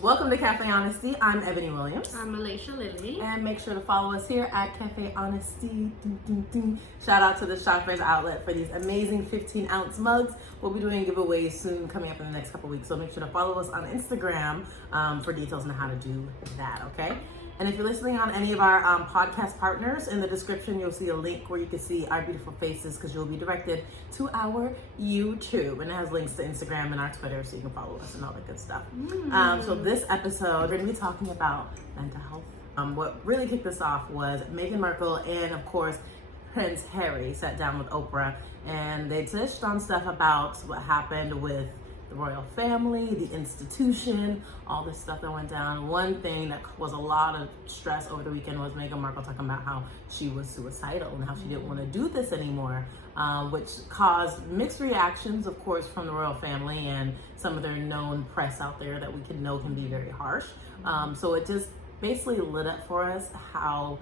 Welcome to Cafe Honesty. I'm Ebony Williams. I'm Alicia Lilly. And make sure to follow us here at Cafe Honesty. Shout out to the Shoppers Outlet for these amazing 15-ounce mugs. We'll be doing giveaways soon coming up in the next couple weeks. So make sure to follow us on Instagram for details on how to do that, okay? And if you're listening on any of our podcast partners, in the description, you'll see a link where you can see our beautiful faces because you'll be directed to our YouTube. And it has links to Instagram and our Twitter so you can follow us and all that good stuff. So this episode, we're going to be talking about mental health. What really kicked this off was Meghan Markle and, of course, Prince Harry sat down with Oprah and they touched on stuff about what happened with the royal family, the institution, all this stuff that went down. One thing that was a lot of stress over the weekend was Meghan Markle talking about how she was suicidal and how she didn't want to do this anymore, which caused mixed reactions, of course, from the royal family and some of their known press out there that we can know can be very harsh. So it just basically lit up for us how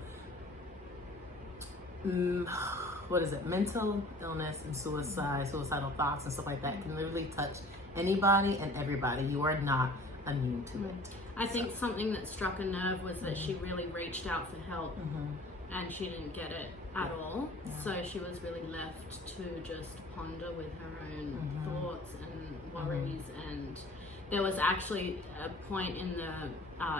mental illness and suicidal thoughts and stuff like that can literally touch anybody and everybody. You are not immune to it. I think something that struck a nerve was that she really reached out for help and she didn't get it at all. So she was really left to just ponder with her own thoughts and worries. And there was actually a point in the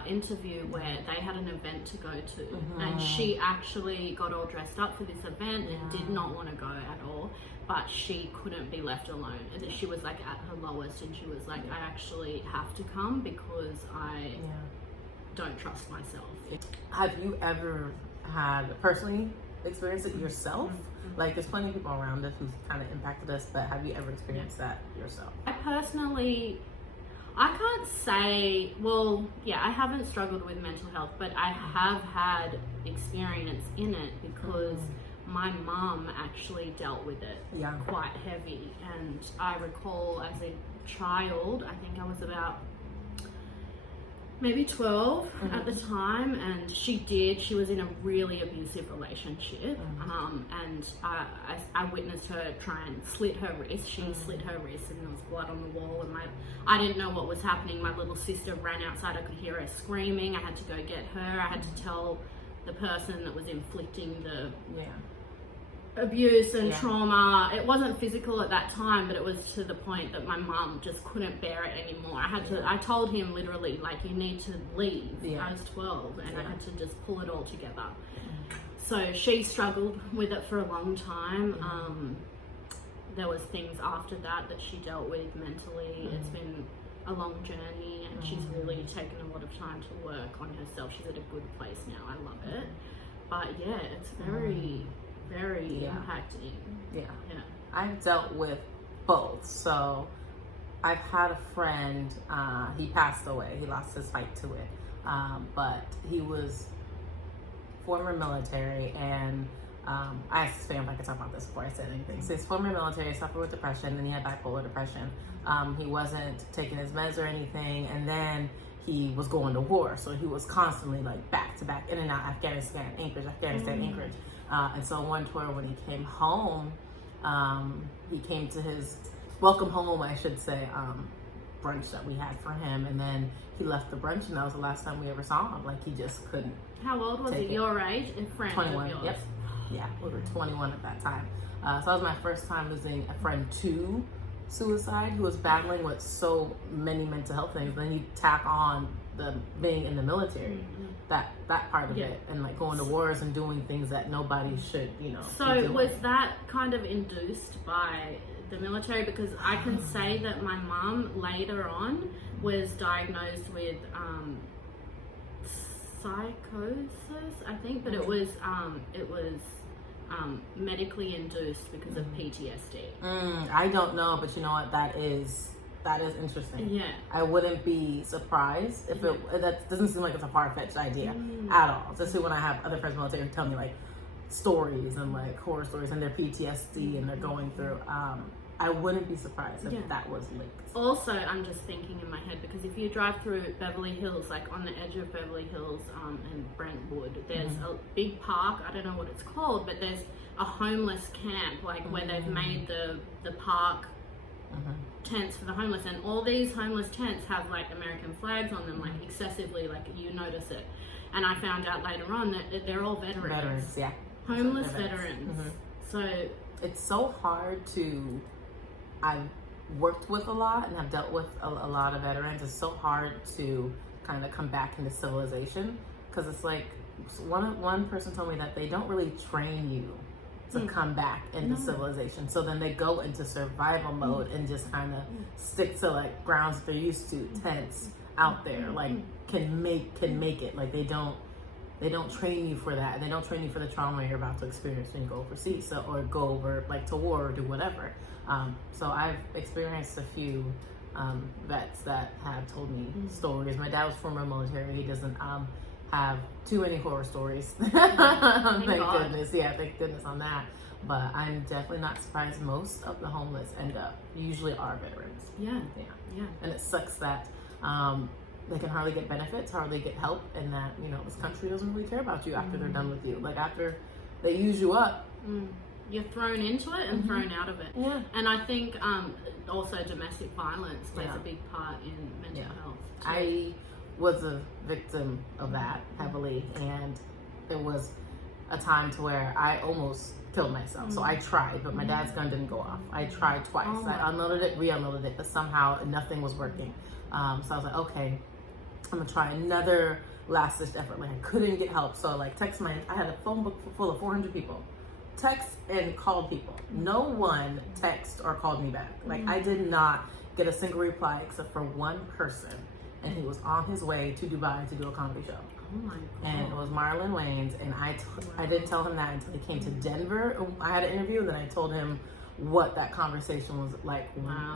interview where they had an event to go to and she actually got all dressed up for this event and did not want to go at all, but she couldn't be left alone. And she was like at her lowest and she was like, I actually have to come because I don't trust myself. Have you ever had personally experienced it yourself? Like there's plenty of people around us who's kind of impacted us, but have you ever experienced that yourself? I can't say, I haven't struggled with mental health, but I have had experience in it because my mum actually dealt with it quite heavy. And I recall as a child, I think I was about maybe 12 at the time, and she was in a really abusive relationship, and I witnessed her try and slit her wrist. She slit her wrist and there was blood on the wall, and I didn't know what was happening. My little sister ran outside. I could hear her screaming. I had to go get her. I had to tell the person that was inflicting the abuse and trauma. It wasn't physical at that time, but it was to the point that my mum just couldn't bear it anymore. I told him literally, like, you need to leave. I was 12 and I had to just pull it all together. So she struggled with it for a long time. There was things after that she dealt with mentally. It's been a long journey and she's really taken a lot of time to work on herself. She's at a good place now. I love it. But it's very impacting. I've dealt with both. So I've had a friend, he passed away, he lost his fight to it, but he was former military, and I asked his family if I could talk about this before I said anything. So he's former military, suffered with depression, and he had bipolar depression. He wasn't taking his meds or anything, and then he was going to war, so he was constantly like back to back, in and out, Afghanistan, Anchorage. And so one tour when he came home, he came to his welcome home, I should say, brunch that we had for him, and then he left the brunch, and that was the last time we ever saw him. Like, he just couldn't. How old was he? Your age? A friend 21, of yours? Yep. Yeah, we were 21 at that time. So that was my first time losing a friend to suicide, who was battling with so many mental health things. Then you tack on the being in the military, that part of it, and like going to wars and doing things that nobody should, So was that kind of induced by the military? Because I can say that my mum later on was diagnosed with psychosis, I think, but it was medically induced because of PTSD. I don't know, but you know what, that is interesting. Yeah, I wouldn't be surprised if that doesn't seem like it's a far-fetched idea at all. Especially when I have other friends in the military who tell me like stories and like horror stories and their PTSD and they're going through. I wouldn't be surprised if that was linked. Also, I'm just thinking in my head, because if you drive through Beverly Hills, like on the edge of Beverly Hills and Brentwood, there's a big park. I don't know what it's called, but there's a homeless camp, like where they've made the park tents for the homeless, and all these homeless tents have like American flags on them, like excessively, like you notice it. And I found out later on that they're all veterans. Yeah. Homeless veterans. So it's so hard to, I've worked with a lot and have dealt with a lot of veterans. It's so hard to kind of come back into civilization, because it's like, one person told me that they don't really train you to come back into civilization. So then they go into survival mode and just kind of stick to like grounds that they're used to, tents out there, like can make it. Like they don't train you for that. They don't train you for the trauma you're about to experience when you go overseas, or go over like to war or do whatever. So I've experienced a few vets that have told me stories. My dad was former military. He doesn't have too many horror stories. Thank goodness. Yeah, thank goodness on that. But I'm definitely not surprised. Most of the homeless usually are veterans. Yeah. And it sucks that they can hardly get benefits, hardly get help, and that, you know, this country doesn't really care about you after they're done with you. Like after they use you up, you're thrown into it and thrown out of it. Yeah. And I think also domestic violence plays a big part in mental health too. I was a victim of that heavily, and it was a time to where I almost killed myself. So I tried, but my dad's gun didn't go off. I tried twice. I unloaded it, re-unloaded it, but somehow nothing was working. So I was like, okay, I'm gonna try another last ditch effort. Like I couldn't get help, so like I had a phone book full of 400 people. Text and called people. No one texted or called me back. Like I did not get a single reply except for one person, and he was on his way to Dubai to do a comedy show. Oh my God. And it was Marlon Wayans, and I didn't tell him that until he came to Denver. I had an interview, and then I told him what that conversation was like,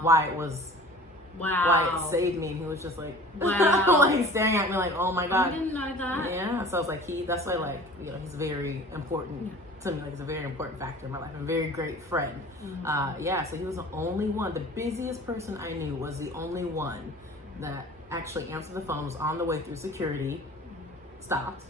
why it saved me, and he was just like, like staring at me like, oh my God. I didn't know that. Yeah, so I was like, that's why, like, you know, he's very important to me. Like, he's a very important factor in my life. I'm a very great friend. So he was the only one. The busiest person I knew was the only one that actually answered the phone, was on the way through security, stopped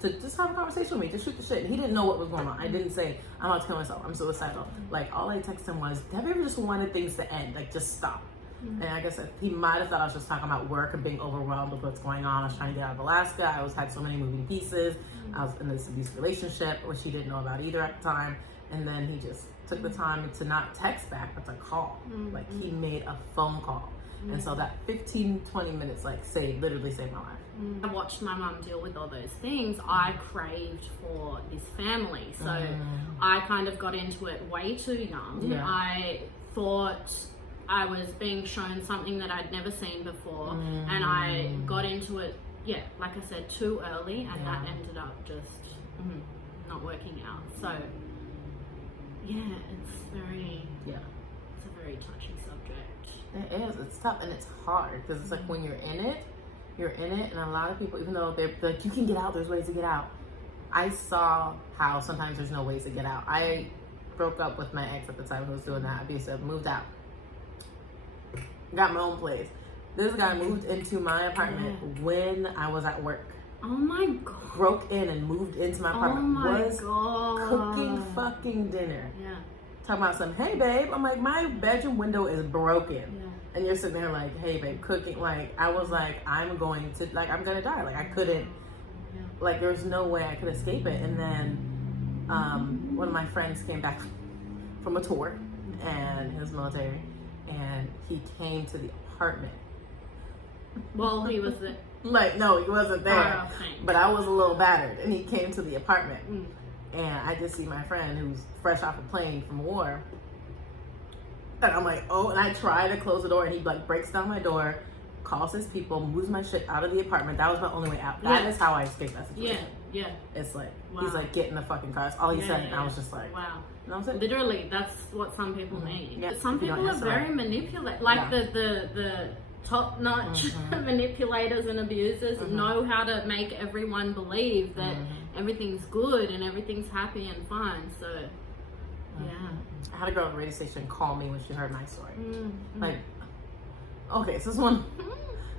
to just have a conversation with me, to shoot the shit. And he didn't know what was going on. I didn't say, I'm about to kill myself, I'm suicidal. Like, all I texted him was, have you ever just wanted things to end? Like, just stop. And I guess he might have thought I was just talking about work and being overwhelmed with what's going on. I was trying to get out of Alaska. I had so many moving pieces. I was in this abusive relationship, which he didn't know about either at the time. And then he just took the time to not text back, but to call. Like, he made a phone call. And so that 15, 20 minutes, like, literally saved my life. I watched my mum deal with all those things. I craved for this family. So I kind of got into it way too young. Yeah. I thought I was being shown something that I'd never seen before, and I got into it, like I said, too early, and that ended up just not working out. So it's a very touchy subject. It is. It's tough and it's hard, because it's like when you're in it, and a lot of people, even though they're like, you can get out, there's ways to get out. I saw how sometimes there's no ways to get out. I broke up with my ex at the time who was doing that abusive, moved out. Got my own place. This guy moved into my apartment when I was at work. Oh my God. Broke in and moved into my apartment. Oh my was God. Cooking fucking dinner. Yeah. Talking about some, hey babe. I'm like, my bedroom window is broken. Yeah. And you're sitting there like, hey babe, cooking. Like, I was like, I'm gonna die. Like, I couldn't, like, there's no way I could escape it. And then one of my friends came back from a tour, and he was military, and he came to the apartment. Well, he was there. Like, no, he wasn't there. But I was a little battered, and he came to the apartment. And I just see my friend who's fresh off a plane from war. And I'm like, oh, and I try to close the door, and he like breaks down my door, calls his people, moves my shit out of the apartment. That was my only way out. That is how I escaped that situation. Yeah. It's like, he's like, get in the fucking car. That's all he said, and I was just like, wow. You know what I'm saying? Literally, that's what some people need. Yeah. Some people are very manipulative. Like the top-notch manipulators and abusers know how to make everyone believe that everything's good and everything's happy and fine. So, I had a girl at the radio station call me when she heard my story. Like, okay, so this one,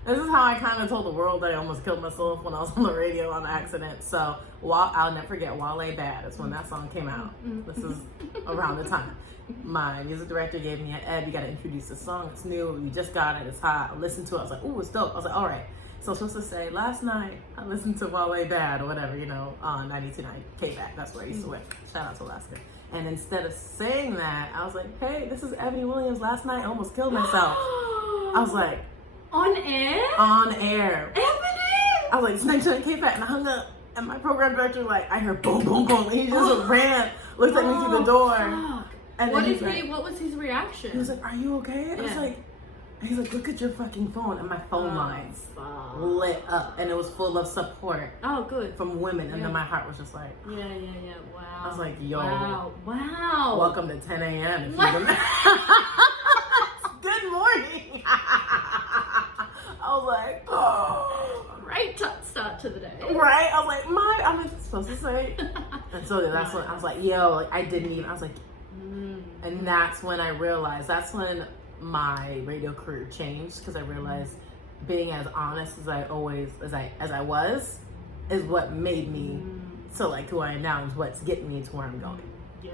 This is how I kind of told the world that I almost killed myself when I was on the radio on accident. So I'll never forget Wale Bad. That's when that song came out. This is around the time. My music director gave me an Ed, you got to introduce the song. It's new. You just got it. It's hot. I listened to it. I was like, ooh, it's dope. I was like, all right. So I'm supposed to say, last night I listened to Wale Bad or whatever, you know, on 92.9 K-Back. That's where I used to live. Shout out to Alaska. And instead of saying that, I was like, hey, this is Ebony Williams. Last night I almost killed myself. I was like, on air? On air. Ebony! I was like, it's 92.9 K-Back. And I hung up. And my program director, like, I heard boom, boom, boom. And he just ran, looked at me through the door. Fuck. And What then what was his reaction? He was like, are you okay? And I was Yeah. like, and he's like, look at your fucking phone. And my phone lines fuck. lit up. And it was full of support Oh, good. from women. And Yeah. then my heart was just like, Yeah. Wow. I was like, yo. Wow. Welcome to 10 a.m. if What? you Good morning. I was like, oh. Great start to the day. Right? I was like, I'm supposed to say. And so that's when I was like, yo, like I didn't even, I was like, and that's when I realized, that's when my radio career changed, because I realized being as honest as I was is what made me so like who I am now, is what's getting me to where I'm going. Yeah.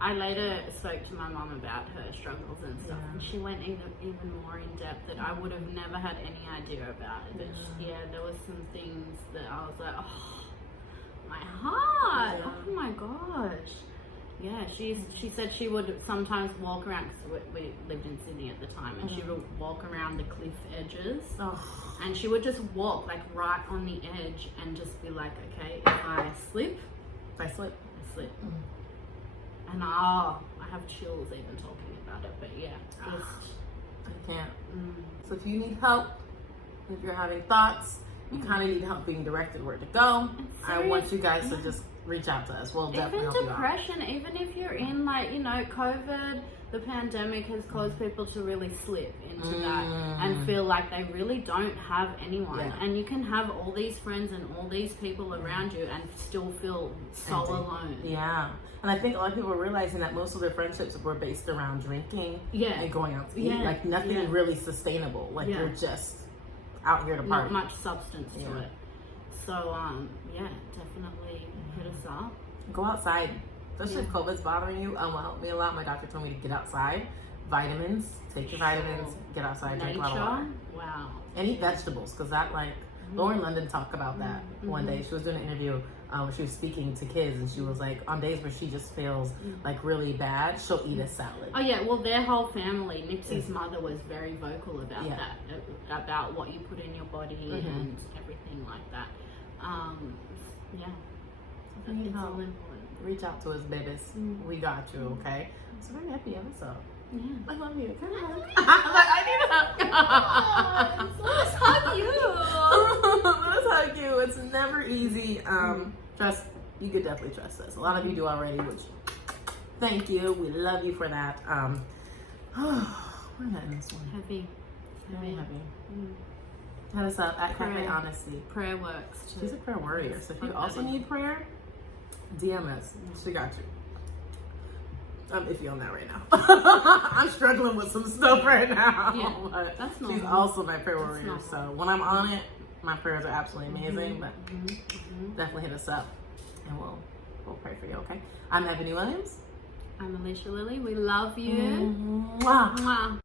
I later spoke to my mom about her struggles and stuff, Yeah. and she went even more in depth that I would have never had any idea about. But there was some things that I was like, oh, my heart. Yeah. Oh my gosh. Yeah, she said she would sometimes walk around, because we lived in Sydney at the time, and she would walk around the cliff edges, and she would just walk like right on the edge and just be like, okay, if I slip, I slip. I slip. And I have chills even talking about it, but yeah, just I can't. So if you need help, if you're having thoughts, you kind of need help being directed where to go, I want you guys to just reach out to us. We'll definitely even help you out. depression, even if you're in like, you know, COVID, the pandemic has caused people to really slip into that and feel like they really don't have anyone. Yeah. And you can have all these friends and all these people around you and still feel so Empty. alone. Yeah. And I think a lot of people are realizing that most of their friendships were based around drinking Yeah. and going out to eat. Yeah. Like nothing Yeah. really sustainable. Like Yeah. you're just out here to Not party. much substance to Yeah. it. So, yeah, definitely hit us up. Go outside. Especially if COVID's bothering you. What helped me a lot, my doctor told me to get outside. Vitamins. Take your vitamins. Get outside. Drink a lot of water. Nature, wow. And eat vegetables, because that, like, Lauren London talked about that one day. She was doing an interview where she was speaking to kids, and she was like, on days where she just feels like really bad, she'll eat a salad. Oh yeah, well their whole family, Nipsey's mother was very vocal about Yeah. that, about what you put in your body and everything like that. Yeah, If you need it's all help, important. reach out to us, babies. We got you, okay? It's a very happy episode. Yeah. I love you. Come on. I need help. Let's hug you. Let us hug you. It's never easy. You could definitely trust us. A lot of you do already, which thank you. We love you for that. We're not in this one. Heavy. Very heavy. Hit us up at Cafe Prayer. Honesty. Prayer works too. She's a prayer warrior. So if you Fuck also that. need prayer, DM us. She got you. I'm iffy on that right now. I'm struggling with some stuff right now. Yeah, But that's she's normal. also my prayer That's warrior. normal. So when I'm on it, my prayers are absolutely amazing. But definitely hit us up and we'll pray for you, okay? I'm Ebony Williams. I'm Alicia Lilly. We love you. Mwah. Mwah.